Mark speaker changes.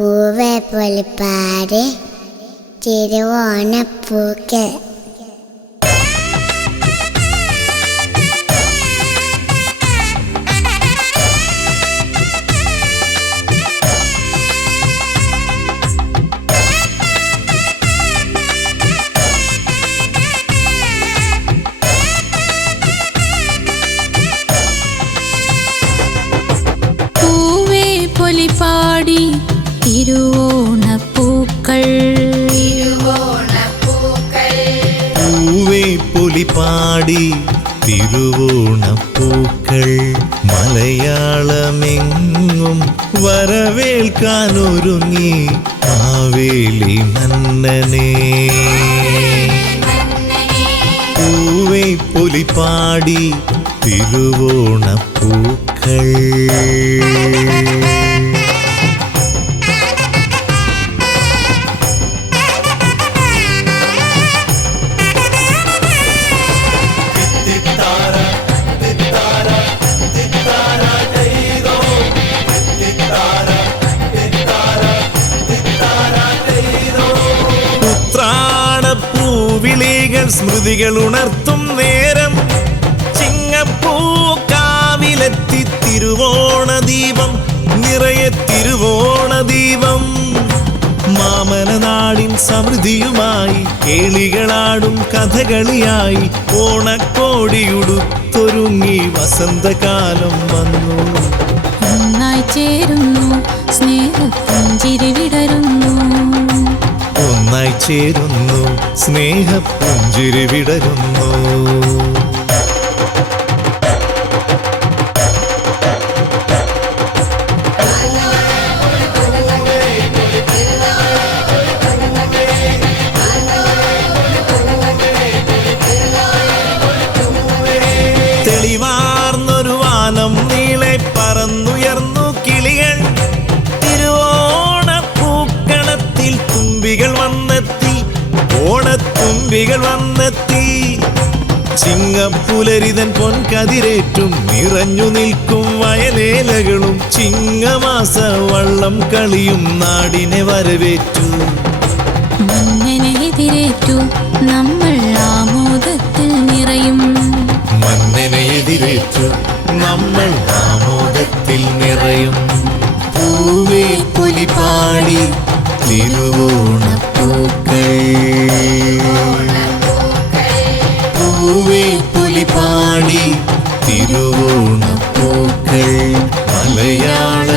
Speaker 1: പൂവേ പൊലിപ്പാട് തിരുവോണപ്പൂക്കൾ
Speaker 2: പൂവേ പൊലിപ്പാടി തിരുവോണപ്പൂക്കൾ.
Speaker 3: പൂവേ പൊലിപ്പാടി തിരുവോണപ്പൂക്കൾ. മലയാളമെങ്ങും വരവേൽക്കാനൊരുങ്ങി മാവേലി മന്നനെ പൂവേ പൊലിപ്പാടി തിരുവോണപ്പൂക്കൾ. ഉത്രാടപ്പൂവിളികൾ സ്മൃതികൾ ഉണർത്തും നേരം. ചിങ്ങപ്പൂ കാവിലെത്തി തിരുവോണദീപം നിറയെ തിരുവോണ ദീപം മാമനനാടിൻ സമൃദ്ധിയുമായി കേളികളാടും കഥകളിയായി ഓണക്കോടിയുടുത്തൊരുങ്ങി വസന്തകാലം വന്നു.
Speaker 2: നന്നായി ചേരുന്നു സ്നേഹത്തിൻ വിടരുന്നു
Speaker 3: ഒന്നായി ചേരുന്നു. സ്നേഹപ്പുഞ്ചിരി വിടരുന്നു. തുമ്പികൾ വന്നെത്തി ഓണത്തുമ്പികൾ വന്നെത്തി. ചിങ്ങപ്പുലരിതൻ പൊൻകതിരേറ്റും നിറഞ്ഞു നിൽക്കും വയലേലകളും. ചിങ്ങമാസ വള്ളം കളിയും നാടിനെ വരവേറ്റു.
Speaker 2: മന്നനെതിരേറ്റു നമ്മൾ ആമോദത്തിൽ നിറയും.
Speaker 3: മന്നനെ എതിരേറ്റു നമ്മൾ ആമോദത്തിൽ നിറയും. പൂവേ പുലിപാടി തിരുവോണപ്പൂക്കൾ. പൂവേ പുലിപാടി തിരുവോണപ്പൂക്കൾ. മലയാള